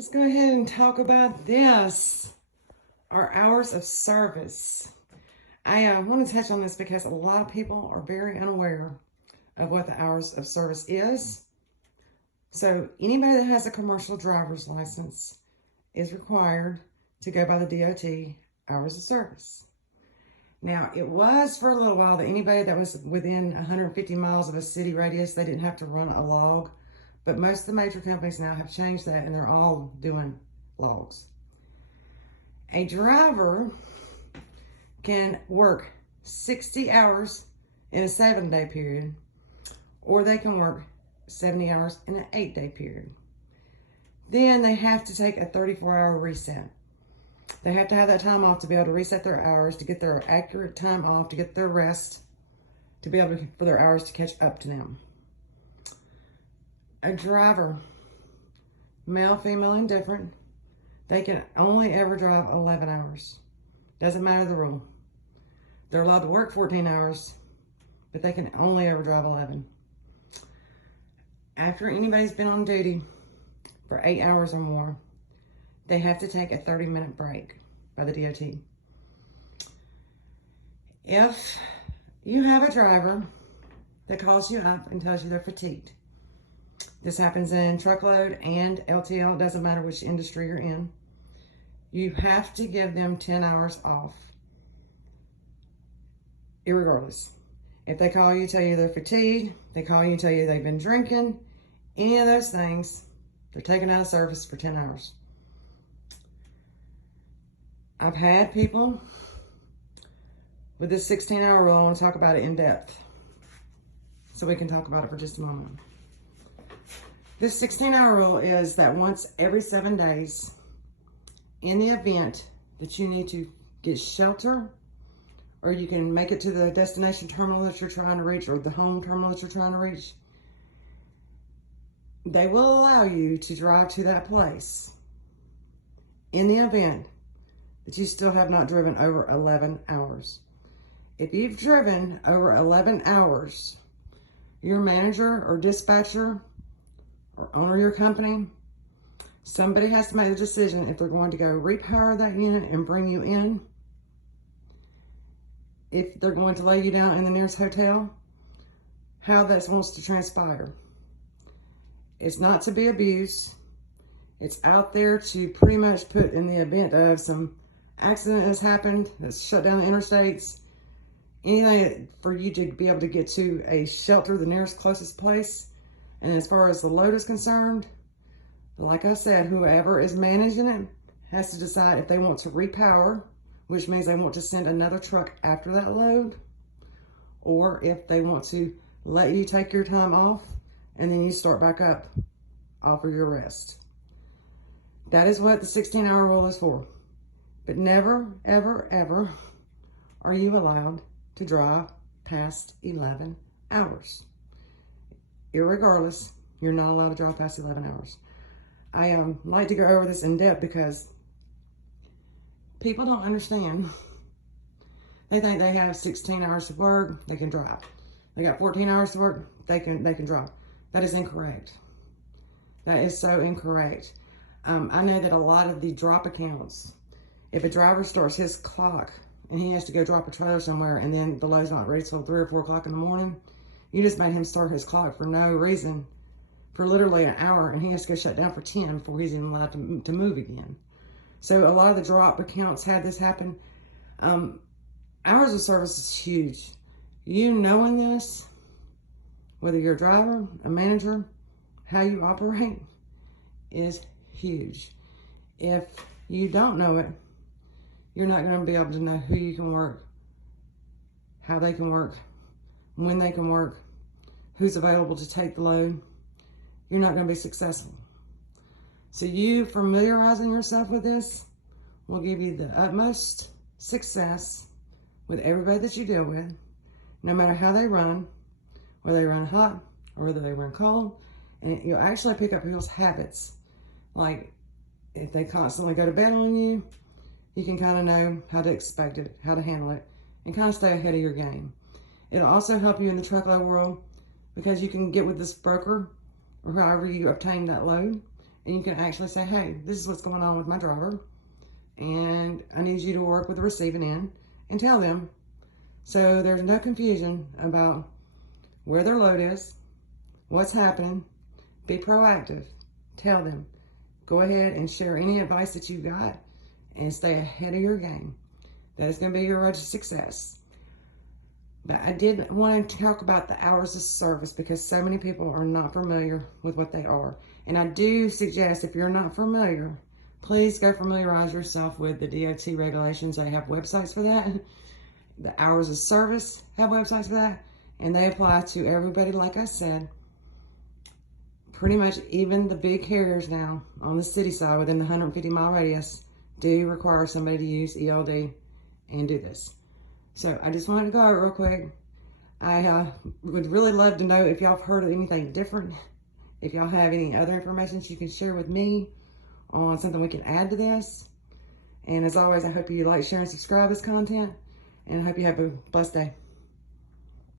Let's go ahead and talk about this, our hours of service. I want to touch on this because a lot of people are very unaware of what the hours of service is. So anybody that has a commercial driver's license is required to go by the DOT hours of service. Now, it was for a little while that anybody that was within 150 miles of a city radius, they didn't have to run a log. But most of the major companies now have changed that, and they're all doing logs. A driver can work 60 hours in a 7-day period, or they can work 70 hours in an 8-day period. Then they have to take a 34-hour reset. They have to have that time off to be able to reset their hours, to get their accurate time off, to get their rest, to be able to, for their hours to catch up to them. A driver, male, female, indifferent, they can only ever drive 11 hours. Doesn't matter the rule. They're allowed to work 14 hours, but they can only ever drive 11. After anybody's been on duty for 8 hours or more, they have to take a 30-minute break by the DOT. If you have a driver that calls you up and tells you they're fatigued, this happens in truckload and LTL, it doesn't matter which industry you're in, you have to give them 10 hours off, irregardless. If they call you, tell you they're fatigued, they call you, tell you they've been drinking, any of those things, they're taken out of service for 10 hours. I've had people with this 16-hour rule. I want to talk about it in depth, so we can talk about it for just a moment. This 16-hour rule is that once every 7 days, in the event that you need to get shelter, or you can make it to the destination terminal that you're trying to reach, or the home terminal that you're trying to reach, they will allow you to drive to that place in the event that you still have not driven over 11 hours. If you've driven over 11 hours, your manager or dispatcher or owner of your company, somebody has to make the decision if they're going to go repower that unit and bring you in, if they're going to lay you down in the nearest hotel, how that wants to transpire. It's not to be abused. It's out there to pretty much put, in the event of some accident has happened that's shut down the interstates, anything for you to be able to get to a shelter, the nearest closest place. And as far as the load is concerned, like I said, whoever is managing it has to decide if they want to repower, which means they want to send another truck after that load, or if they want to let you take your time off and then you start back up off of your rest. That is what the 16-hour rule is for. But never, ever, ever are you allowed to drive past 11 hours. Irregardless, you're not allowed to drive past 11 hours. I like to go over this in depth because people don't understand. They think they have 16 hours to work, they can drive. They got 14 hours to work, they can drive. That is incorrect. That is so incorrect. I know that a lot of the drop accounts, if a driver starts his clock and he has to go drop a trailer somewhere and then the load's not ready till 3 or 4 o'clock in the morning, you just made him start his clock for no reason, for literally an hour, and he has to go shut down for 10 before he's even allowed to move again. So a lot of the drop accounts had this happen. Hours of service is huge. You knowing this, whether you're a driver, a manager, how you operate, is huge. If you don't know it, you're not going to be able to know who you can work, how they can work, when they can work, who's available to take the load. You're not going to be successful. So you familiarizing yourself with this will give you the utmost success with everybody that you deal with, no matter how they run, whether they run hot or whether they run cold. And you'll actually pick up people's habits. Like if they constantly go to bed on you, you can kind of know how to expect it, how to handle it, and kind of stay ahead of your game. It'll also help you in the truckload world because you can get with this broker or however you obtain that load, and And you can actually say, hey, this is what's going on with my driver, and I need you to work with the receiving end, and tell them. So there's no confusion about where their load is, what's happening. Be proactive. Tell them. Go ahead and share any advice that you've got and stay ahead of your game. That is going to be your road to success. But I did want to talk about the hours of service because so many people are not familiar with what they are. And I do suggest, if you're not familiar, please go familiarize yourself with the DOT regulations. They have websites for that. The hours of service have websites for that. And they apply to everybody, like I said. Pretty much even the big carriers now on the city side within the 150-mile radius do require somebody to use ELD and do this. So I just wanted to go over it real quick. I would really love to know if y'all have heard of anything different. If y'all have any other information you can share with me on something we can add to this. And as always, I hope you like, share, and subscribe this content. And I hope you have a blessed day.